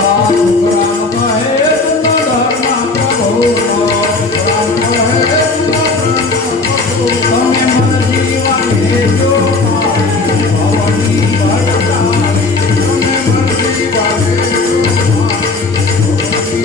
Amém.